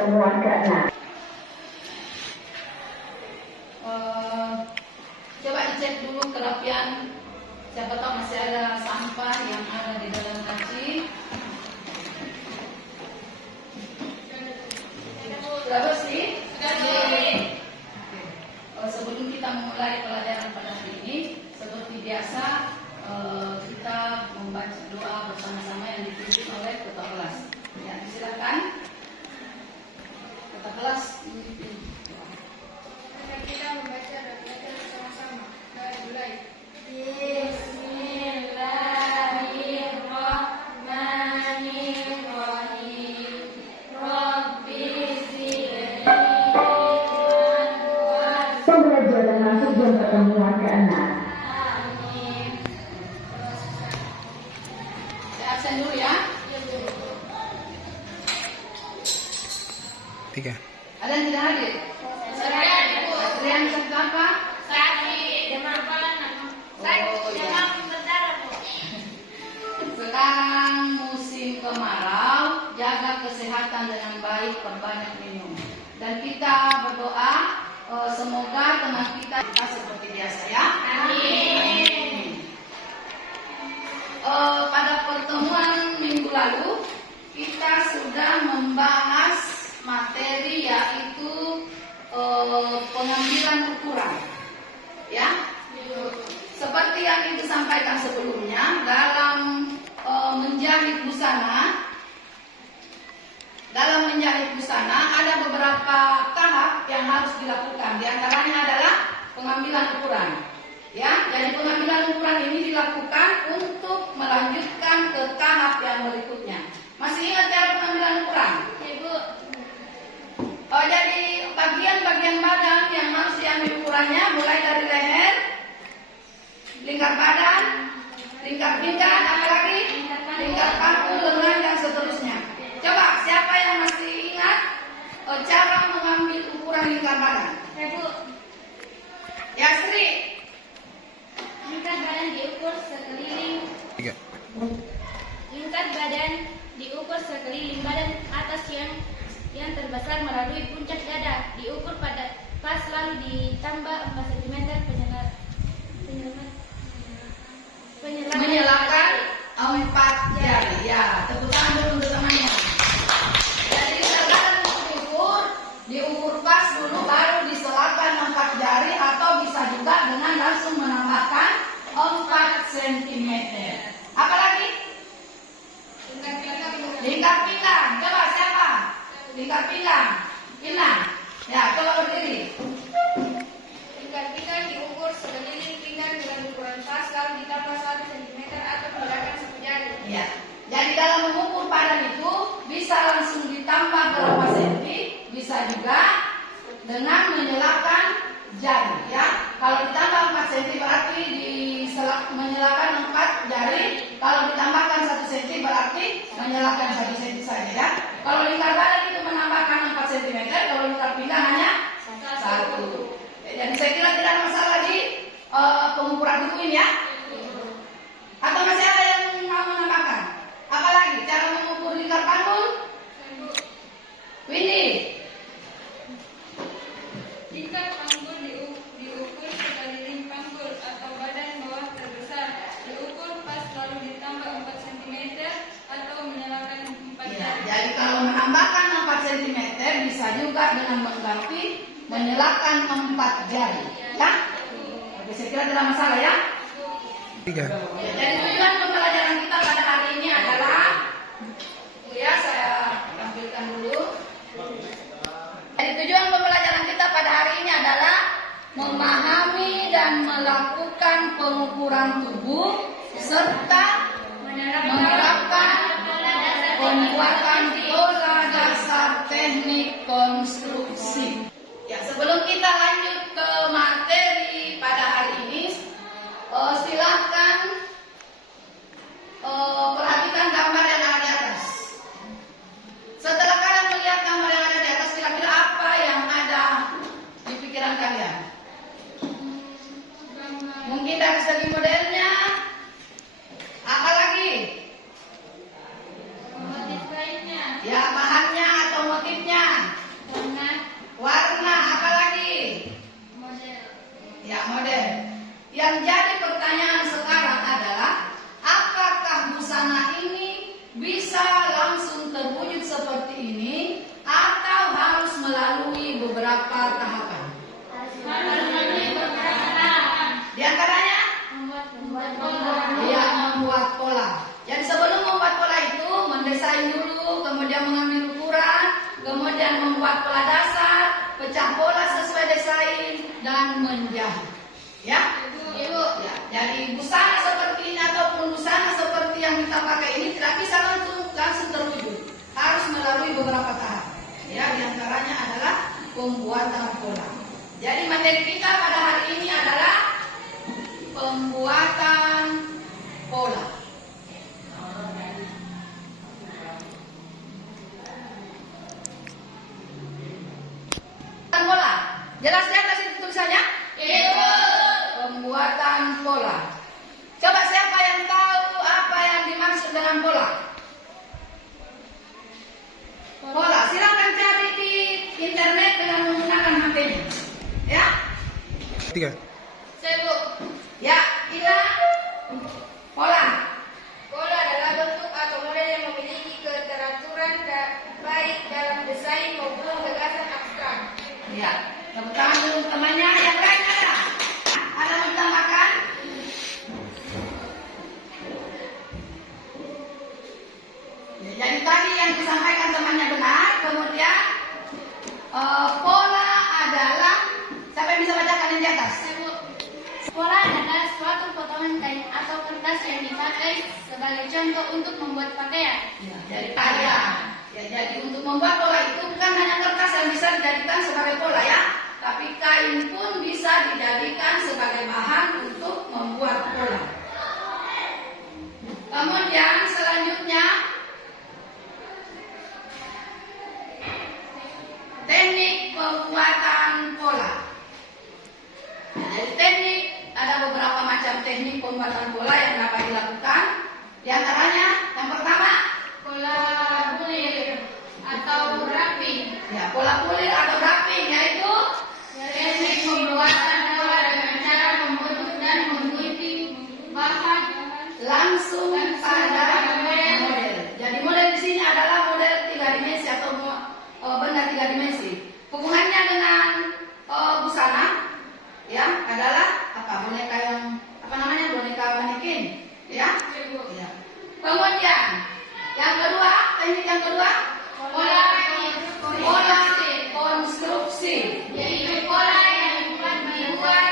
pertemuan ke-6. Coba dicek dulu kerapian, siapa tahu masih ada sampah yang ada di dalam laci. Sudah bersih? Sudah bersih. Sebelum kita memulai pelajaran pada hari ini, seperti biasa kita membaca doa bersama-sama yang dipimpin oleh ketua kelas. Ya, silakan. Ketua kelas memimpin. Kita membaca dan belajar bersama-sama. Mari mulai. Bismillahirrahmanirrahim. Rabbi zidni Pembelajaran masuk jam pertemuan ke-6. Amin. Saya absen dulu ya. 3. Ada yang tidak hadir? Saya Ibu. Yang sakit apa? Sakit. Demam panas. Oh, iya. Demam berdarah, Bu. Sekarang musim kemarau, jaga kesehatan dengan baik, perbanyak minum. Dan kita berdoa semoga teman kita seperti biasa ya. Amin. Pada pertemuan minggu lalu kita sudah membahas materi yaitu pengambilan ukuran, ya. Seperti yang disampaikan sebelumnya, dalam menjahit busana, ada beberapa tahap yang harus dilakukan. Di antaranya adalah pengambilan ukuran. Ya, jadi pengambilan ukuran ini dilakukan untuk melanjutkan ke tahap yang berikutnya. Masih ingat cara pengambilan ukuran? Ibu. Jadi bagian-bagian badan yang harus diambil ukurannya mulai dari leher, lingkar badan, lingkar pinggang, apalagi lingkar paku, lengan dan seterusnya. Coba siapa yang masih ingat cara mengambil ukuran lingkar badan? Ibu. Ya, Sri. Lingkar badan diukur sekeliling. 3. Lingkar badan diukur sekeliling badan atas yang terbesar melalui puncak dada, diukur pada pas lalu ditambah 4 cm Menyalakan 4 jari. Ya, tepuk tangan dulu untuk temannya. Jadi sekarang diukur pas dulu, baru diselakan 4 jari atau bisa juga dengan langsung menambahkan 4 cm. Apalagi? Lingkar pinggang. Coba siapa? Lingkar pinggang. Ina. Ya, coba berdiri. Lingkar pinggang diukur sekeliling pinggang dengan ukuran pas lalu ditambah 1 cm atau menggunakan 1 jari. Ya. Jadi dalam mengukur badan itu bisa langsung ditambah berapa senti, bisa juga dengan menyalakan jari. Ya, kalau ditambah 4 cm berarti menyalakan 4 jari. Kalau ditambahkan 1 cm berarti menyalakan 1 cm saja. Ya. Kalau lingkar badan itu menambahkan 4 cm, kalau lingkar pinggang hanya 1. Jadi saya kira tidak ada masalah di pengukuran buku ini ya. Atau masih ada yang mau menambahkan? Apalagi cara mengukur lingkar panggul? Windy. Lingkar panggul diukur sekeliling panggul atau badan bawah terbesar, diukur pas lalu ditambah 4 cm atau menyalakan 4 Ya, jari. jadi kalau menambahkan 4 cm bisa juga dengan mengganti menyalakan 4 jari. Ya? Oke, saya kira tidak masalah ya. 3. Jadi tujuan pembelajaran kita pada hari ini adalah, ya saya tampilkan dulu. Jadi tujuan pembelajaran kita pada hari ini adalah memahami dan melakukan pengukuran tubuh serta menerapkan pembuatan pola dasar teknik konstruksi. Ya, sebelum kita lanjut ke materi pada hari ini, silahkan perhatikan gambar yang ada di atas. Setelah kalian melihat gambar yang ada di atas, kira-kira apa yang ada di pikiran kalian? Mungkin dari segi modelnya, apa lagi? Motif lainnya. Ya, bahannya atau motifnya. membuat pola dasar, pecah pola sesuai desain, dan menjahit. Ya, Ibu. Ya, jadi busana seperti ini ataupun busana seperti yang kita pakai ini tidak bisa langsung terwujud, harus melalui beberapa tahap. Ya, diantaranya adalah pembuatan pola. Jadi materi kita pada hari ini adalah pembuatan pola. Pola. Jelas di atas itu tulisannya? Iya. Pembuatan pola. Coba siapa yang tahu apa yang dimaksud dengan pola? Pola. Silakan cari di internet dengan menggunakan HP-nya. Ya? 3. Saya, Bu. Ya, Ira. Pola. Pola adalah bentuk atau model yang memiliki keteraturan baik dalam desain maupun gagasan abstrak. Ya. Tepuk tangan dulu temannya. Yang lain ada? Ada yang ditambahkan? Ya, jadi tadi yang disampaikan temannya benar. Kemudian pola adalah, siapa yang bisa bacakan yang di atas? Pola adalah suatu potongan kain atau kertas yang dipakai sebagai contoh untuk membuat pakaian. Ya, jadi jadi untuk membuat pola itu bukan hanya kertas yang bisa dijadikan sebagai pola ya, tapi kain pun bisa dijadikan sebagai bahan untuk membuat pola. Kemudian selanjutnya teknik pembuatan pola. Nah, jadi teknik ada beberapa macam teknik pembuatan pola yang dapat dilakukan. Di antaranya yang pertama Pola bulir atau wrapping. ya, pola bulir atau wrapping, yaitu Teknik pembuatan pola dengan cara membentuk dan menggunting bahan langsung pada model. Jadi model di sini adalah model 3 dimensi atau benda 3 dimensi. Hubungannya dengan busana ya adalah apa? Boneka yang apa namanya? Boneka manekin, ya. Ya. Kemudian yang kedua, teknik yang kedua, pola konstruksi, yaitu pola yang dibuat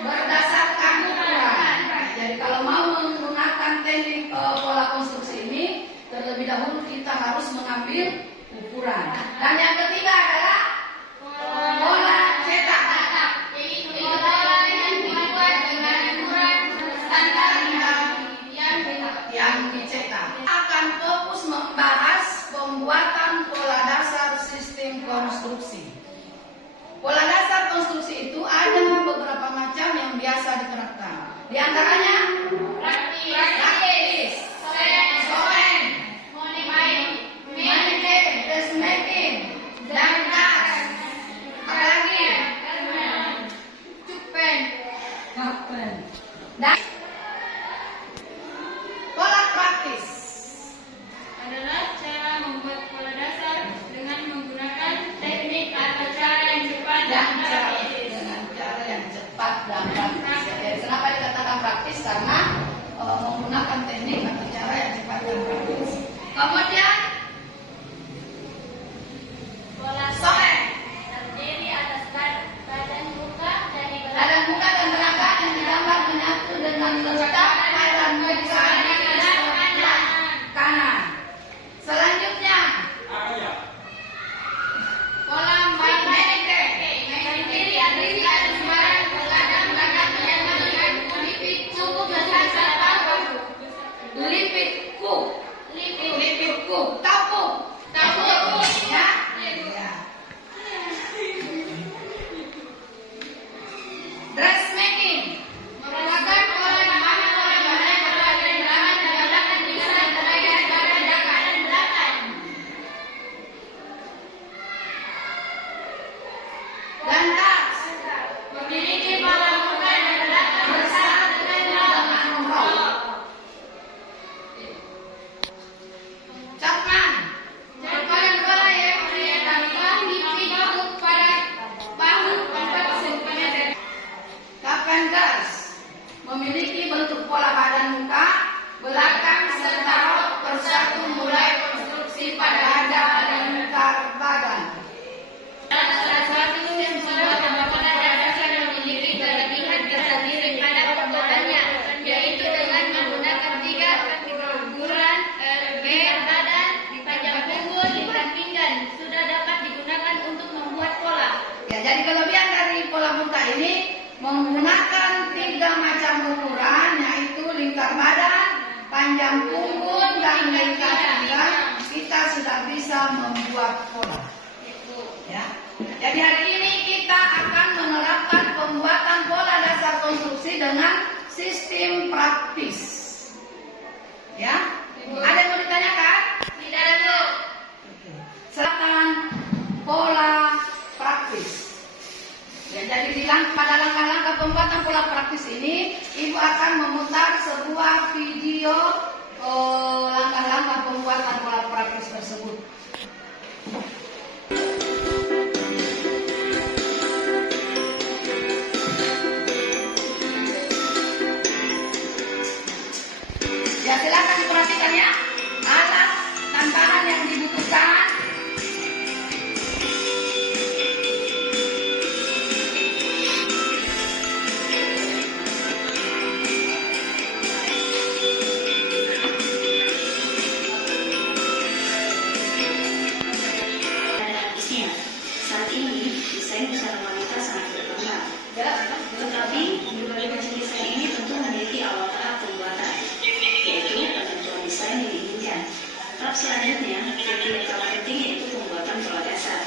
berdasarkan ukuran. Jadi kalau mau menggunakan teknik pola konstruksi ini, terlebih dahulu kita harus mengambil ukuran. Dan yang ketiga adalah pola cetak, yaitu pola yang dibuat dengan ukuran standar yang dicetak. Akan fokus membahas pembuatan pola dasar sistem konstruksi. Pola dasar konstruksi itu ada beberapa macam yang biasa diterapkan. Di antaranya praktis, solen, mannequin, dressmaking, dan gas. Apalagi? cupen. Dan pola praktis. Adalah cara membuat pola dasar dengan menggunakan teknik atau cara yang cepat dan praktis. Dengan cara yang cepat dan praktis. Jadi kenapa dikatakan praktis? Karena menggunakan teknik atau cara yang cepat dan praktis. Kemudian Pola solen, terdiri atas badan muka dari badan muka dan belakang yang digambar menyatu dengan letak pada muka di sebelah kanan. Selanjutnya pola mannequin, terdiri atas badan muka dan belakang yang dengan lipit cukup besar serta lipit kuk, tahu ya. Ya. Dressmaking merupakan pola di mana pola badan berbadan belakang dan belakang bisa terlihat dari depan dan belakang. dan tas Memiliki pola muka dan belakang besar dengan dengan roll. Chapman menggunakan 3 macam ukuran, yaitu lingkar badan, panjang punggung, dan lingkar pinggang. Kita sudah bisa membuat pola. Ya. Jadi hari ini kita akan menerapkan pembuatan pola dasar konstruksi dengan sistem praktis. Ya, ada yang mau ditanyakan? Tidak, Bu. Silakan pola praktis. Ya, jadi pada langkah-langkah pembuatan pola praktis ini, Ibu akan memutar sebuah video langkah-langkah pembuatan pola praktis tersebut. Ya, silakan diperhatikan ya. Alat tantangan yang dibutuhkan. Saat ini, desain busana wanita sangat berkembang. Tetapi, berbagai macam desain ini tentu memiliki awal tahap pembuatan, yaitu penentuan desain yang diinginkan. Tahap selanjutnya, yang paling penting yaitu pembuatan pola dasar.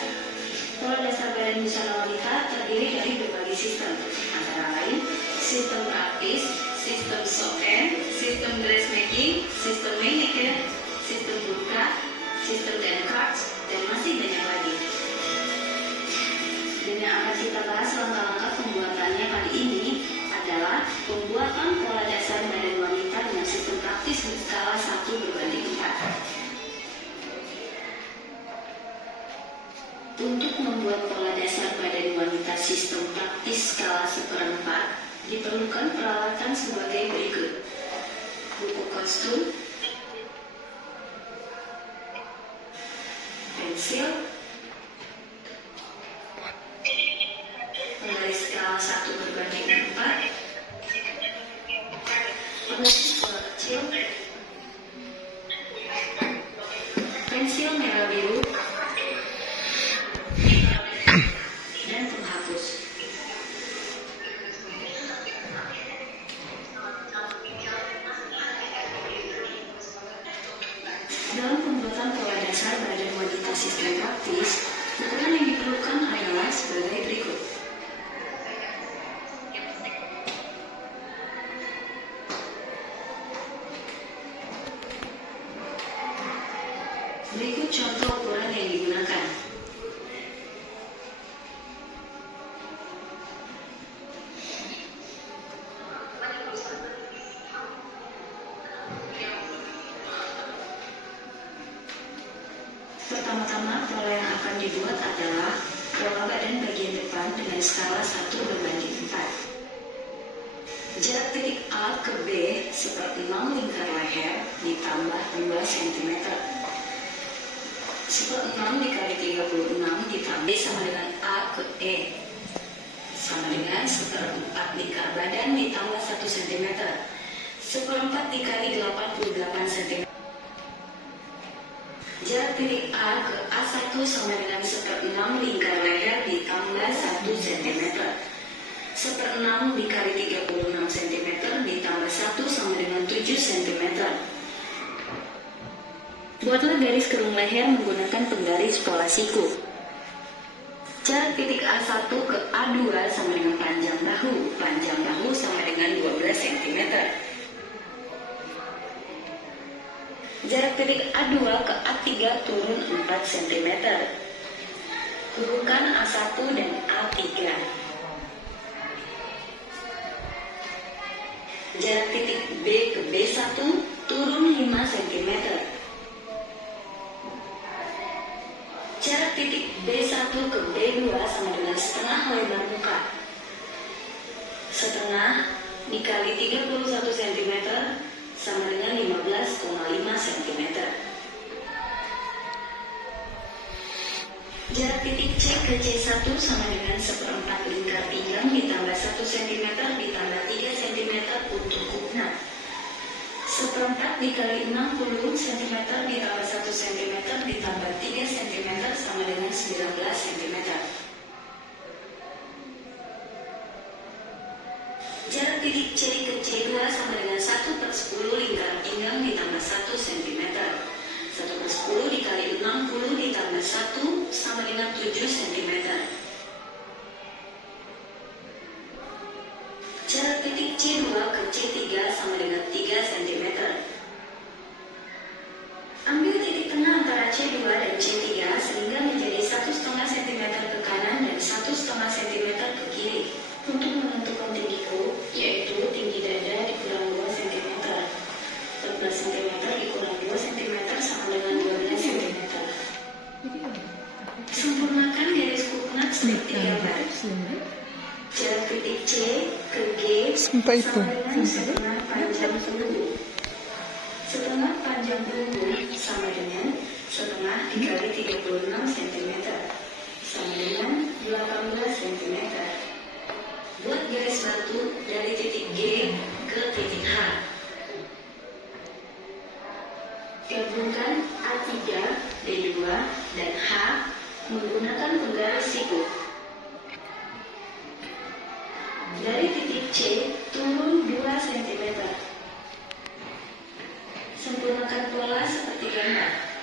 Pola dasar badan busana wanita terdiri dari berbagai sistem, antara lain sistem praktis, sistem software, sistem dressmaking, sistem manicure, sistem buka, sistem dan cards, dan masih banyak lagi. Dan yang akan kita bahas langkah-langkah pembuatannya kali ini adalah pembuatan pola dasar badan wanita dengan sistem praktis skala 1/4. Untuk membuat pola dasar badan wanita sistem praktis skala 1/4 diperlukan peralatan sebagai berikut: buku kostum, pensil, penggaris skala 1/4, penggaris skala kecil, pensil merah biru, dan penghapus. Dalam pembuatan pola dasar badan wanita sistem praktis, ukuran yang diperlukan adalah sebagai berikut. Berikut contoh ukuran yang digunakan. Pertama-tama, pola yang akan dibuat adalah pola badan bagian depan dengan skala 1/4. Jarak titik A ke B seperempat lingkar leher ditambah 2 cm. Seperempat dikali 36 ditambah sama dengan A ke E, sama dengan seperempat lingkar badan ditambah 1 cm. Seperempat dikali 88 cm. Jarak titik A ke A1 sama dengan seperenam lingkar leher ditambah 1 cm. Seperenam dikali 36 cm ditambah 1 sama dengan 7 cm. Buatlah garis kerung leher menggunakan penggaris pola siku. Jarak titik A1 ke A2 sama dengan panjang bahu. Panjang bahu sama dengan 12 cm. Jarak titik A2 ke A3 turun 4 cm. Hubungkan A1 dan A3. Jarak titik B ke B1 turun 5 cm. Jarak titik B1 ke B2 sama dengan setengah lebar muka. Setengah dikali 31 cm sama dengan 15,5 cm. Jarak titik C ke C1 sama dengan seperempat lingkar pinggang ditambah 1 cm ditambah 3 cm untuk kukna. Seperempat dikali 60 cm ditambah 1 cm ditambah 3 cm sama dengan 19 cm. Jarak titik C ke C2 sama dengan 1/10 lingkar pinggang ditambah 1 cm. 1/10 dikali 60 ditambah 1 sama dengan 7 cm. Jarak titik C2 ke C3 sama dengan 3 cm. Ambil titik tengah antara C2 dan C3 sehingga menjadi 1,5 cm ke kanan dan 1,5 cm ke kiri. Untuk menentukan tinggi kuku, yaitu tinggi dada dikurang 2 cm. 14 cm dikurang 2 cm sama dengan 12 cm. Sempurnakan garis kuknat seperti gambar. Jarak titik C ke G sama dengan setengah panjang punggung. Setengah panjang punggung sama dengan setengah dikali 36 cm sama dengan 18 cm. Buat garis batu dari titik G ke titik H. Gabungkan A3, D2, dan H menggunakan penggaris siku. Dari titik C turun 2 cm. Sempurnakan pola seperti gambar.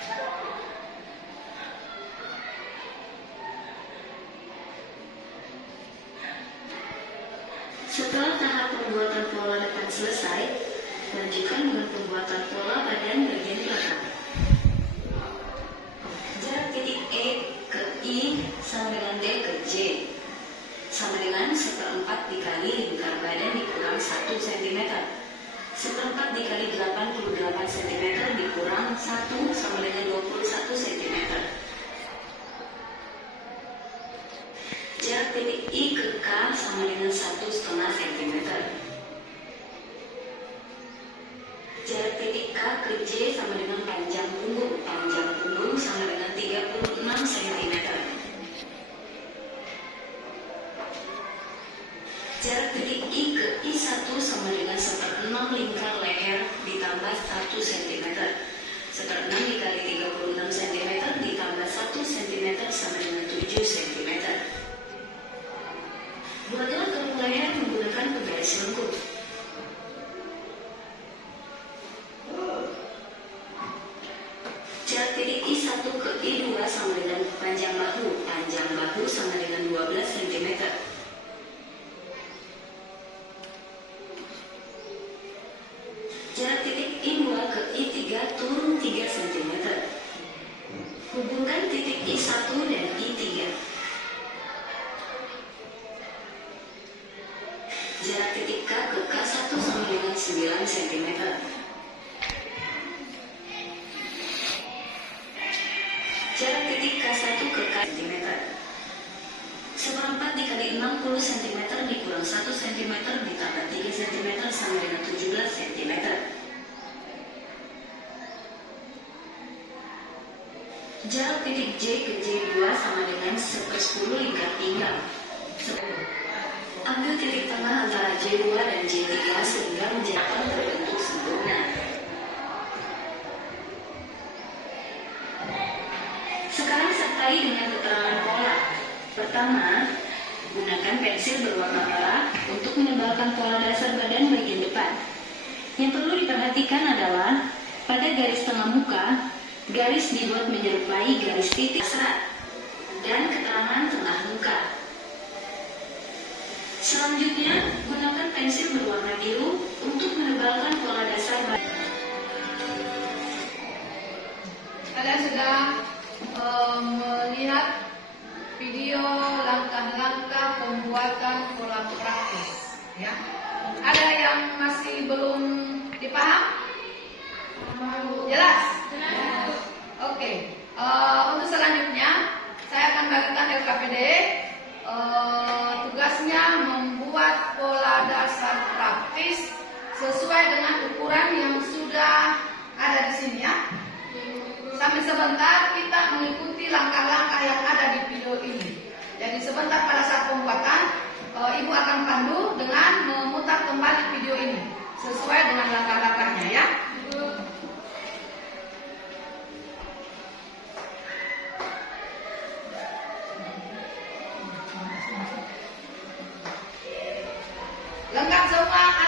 Setelah tahap pembuatan pola depan selesai, lanjutkan dengan pembuatan pola badan bagian belakang. Jarak titik E ke I sama dengan D ke J sama dengan 1/4 dikali lingkar badan dikurang 1 cm. 1/4 dikali 88 cm dikurang 1 sama dengan 21 cm. Jarak titik I ke K sama dengan 1,5 cm. Jarak titik K ke J sama dengan panjang punggung. Panjang punggung sama dengan 36 cm. Jarak titik I ke I1 sama dengan 1/6 lingkar leher ditambah 1 cm. 1/6 dikali 36 cm ditambah 1 cm sama dengan 7 cm. Buatlah keruk leher menggunakan penggaris lengkung. Jarak titik I1 ke I2 sama dengan panjang bahu. Panjang bahu sama dengan 12 cm. Jarak titik I2 ke I3 turun 3 cm. Hubungkan titik I1 dan I3. Jarak titik K ke K1 sama dengan 9 cm. Jarak titik K1 ke K cm. 1/4 dikali 60 cm dikurang 1 cm ditambah 3 cm sama dengan 17 cm. Jarak titik J ke J2 sama dengan 1/10 lingkar pinggang. Ambil titik tengah antara J2 dan J3 sehingga menjadi berbentuk sempurna. Sekarang sertai dengan keterangan pola. Pertama, gunakan pensil berwarna merah untuk menebalkan pola dasar badan bagian depan. Yang perlu diperhatikan adalah pada garis tengah muka, garis dibuat menyerupai garis titik serat dan keterangan tengah muka. Selanjutnya, gunakan pensil berwarna biru untuk menebalkan pola dasar badan. Kalian sudah melihat video langkah-langkah pembuatan pola praktis, ya. Ada yang masih belum dipaham? Jelas? Oke. Untuk selanjutnya, saya akan bagikan LKPD. Tugasnya membuat pola dasar praktis sesuai dengan ukuran yang sudah ada di sini, ya. Sambil sebentar kita mengikuti langkah-langkah yang ada di video ini. Jadi sebentar pada saat pembuatan, Ibu akan pandu dengan memutar kembali video ini sesuai dengan langkah-langkahnya, ya. Lengkap semua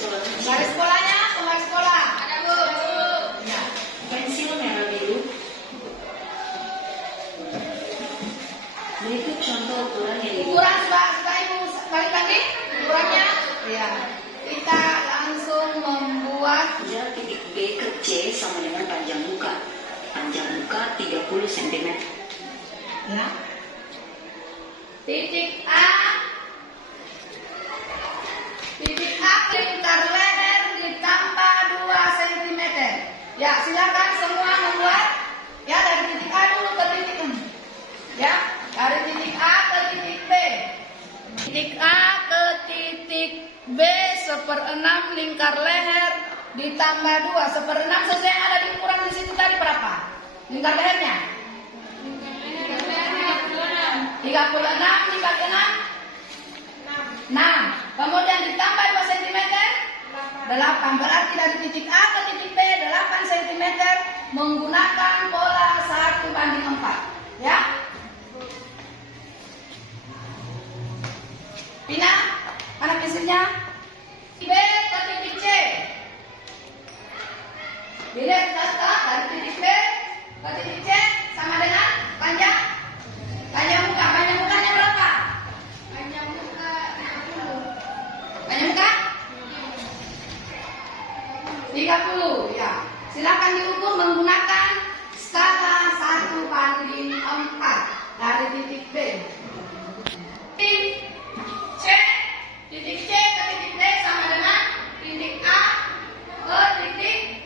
kolom Garis polanya, penggaris pola. Ada Bu. Ya. pensil merah biru. Berikut contoh ukuran yang dibuat. Ukuran sudah Ibu balik lagi ukurannya. Ya. Kita langsung membuat Jarak titik B ke C sama dengan panjang muka. Panjang muka 30 cm. ya. Titik A lingkar leher ditambah 2 cm. Ya, silakan semua membuat ya dari titik A dulu ke titik M. Ya, dari titik A ke titik B. Titik A ke titik B 1/6 lingkar leher ditambah 2. 1/6 sesuai yang ada di ukuran di situ tadi berapa? Lingkar lehernya 36 dibagi 6 kemudian ditambah 2 cm 8. Berarti dari titik A ke titik B 8 cm menggunakan pola 1/4. Ya. Pina, mana pensilnya? B ke titik C. Dilihat setelah dari titik B ke titik C sama dengan panjang muka. Panjang mukanya berapa? Panjang muka 30. Panjang muka 30. Ya. Silakan diukur menggunakan skala 1/4 dari titik B. Titik C ke titik D sama dengan titik A ke titik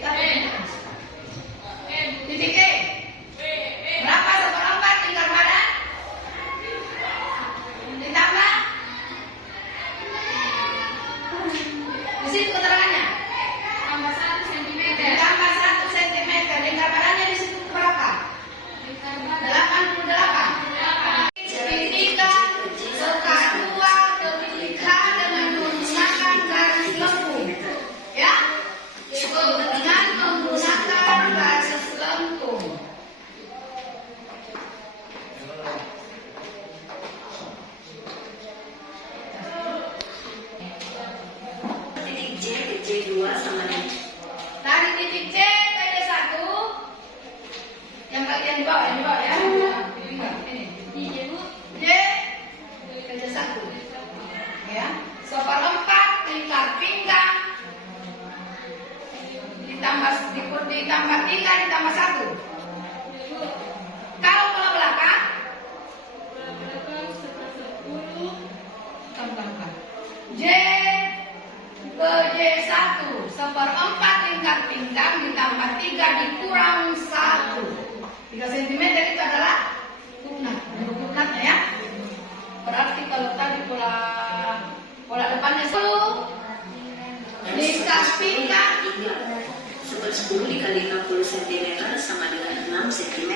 A. Titik E. Berapa 1/4 lingkar badan? Ditambah di situ keterangannya. Tambah 1 cm. Ditambah 1 cm. Lingkar badannya di situ berapa? 88. Titik A serta 2 ke titik H dengan menggunakan garis lengkung. Ya, dengan menggunakan garis lengkung. Titik J ke J2 sama dengan Dari titik C ke J1 yang bagian di bawah ya. Ini J ke J1 ya. 1/4 lingkar pinggang ditambah 3 ditambah 1. Kalau pola belakang bukan. J ke J1 1/4 lingkar pinggang ditambah 3 dikurang 1. 3 cm itu adalah kunatnya ya. Berarti kalau tadi pola depannya 10 lingkar pinggang 10 dikali 60 cm sama dengan 6 cm.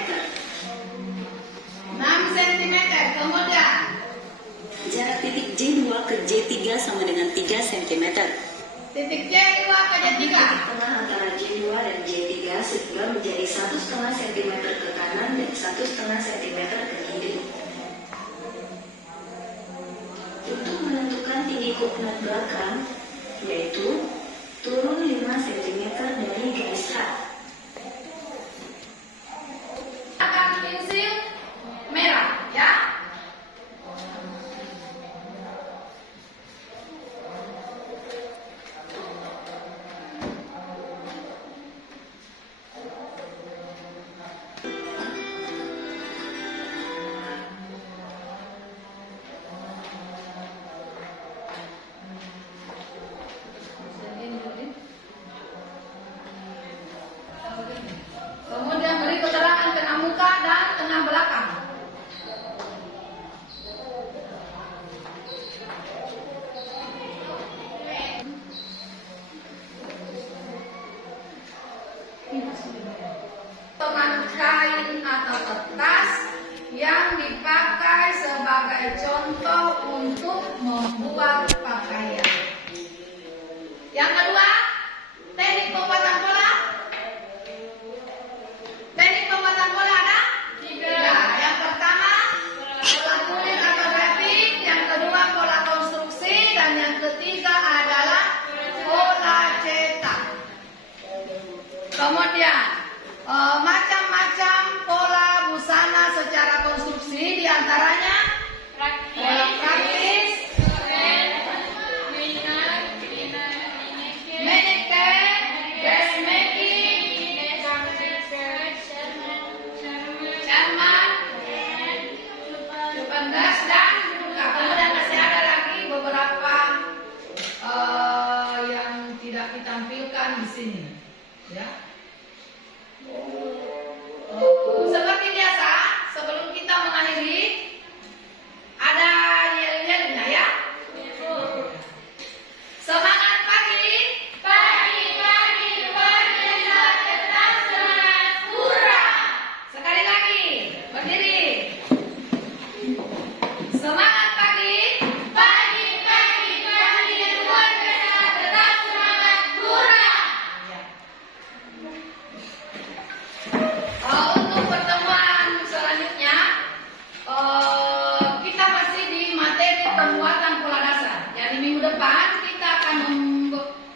6 cm. Kemudian Jarak titik J2 ke J3 sama dengan 3 cm. titik J2 ke J3 Tengah antara J2 dan J3 sehingga menjadi 1,5 cm ke kanan dan 1,5 cm ke kiri. Untuk menentukan tinggi kunat belakang, yaitu turun 5 cm dari garis H. akan pensil merah ya. Kemudian beri keterangan tengah muka dan tengah belakang. Potongan kain atau kertas yang dipakai sebagai contoh untuk membuat pakaian. Yang kedua, teknik pembuatan pola. Teknik pembuatan pola ada 3. Yang pertama, pola kulit atau grafik. Yang kedua, pola konstruksi. Dan dan yang ketiga adalah pola cetak. Kemudian macam-macam pola busana secara konstruksi, diantaranya pola praktis, mannequin, dressmaking, Jerman, Juventus, dan buka. Kemudian masih ada lagi beberapa yang tidak ditampilkan di sini, ya. Seperti biasa, sebelum kita mengakhiri, ada yel-yelnya ya. Semangat pagi. Tetap semangat. Hurra. Sekali lagi, berdiri. Semangat pagi. Luar biasa. Tetap semangat. Hurra. Untuk pertemuan selanjutnya, kita masih di materi pembuatan pola dasar. Jadi minggu depan kita akan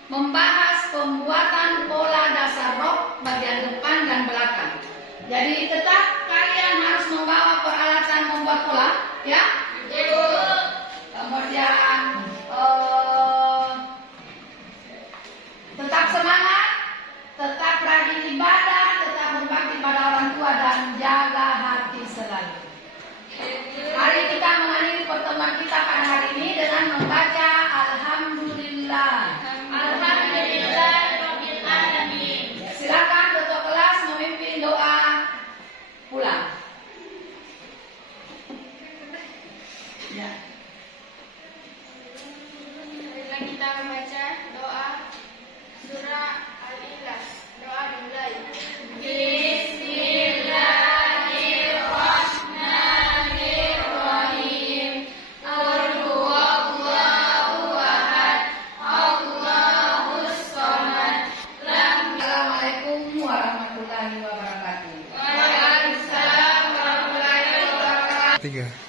membahas pembuatan pola dasar rok bagian depan dan belakang. Jadi tetap kalian harus membawa peralatan membuat pola, ya. Kemudian tetap semangat, tetap rajin ibadah, tetap berbakti pada orang tua dan jaga hati selalu. Mari kita mengakhiri pertemuan kita pada hari ini dengan membaca Alhamdulillah. Alhamdulillahirabbil alamin. Silakan ketua kelas memimpin doa pulang. Ya. Marilah kita membaca doa surah Al-Ikhlas. Doa dimulai. Bismillahirrahmanirrahim. Qul huwallahu ahad. Allahus samad. Assalamualaikum warahmatullahi wabarakatuh. Waalaikumsalam warahmatullahi wabarakatuh. 3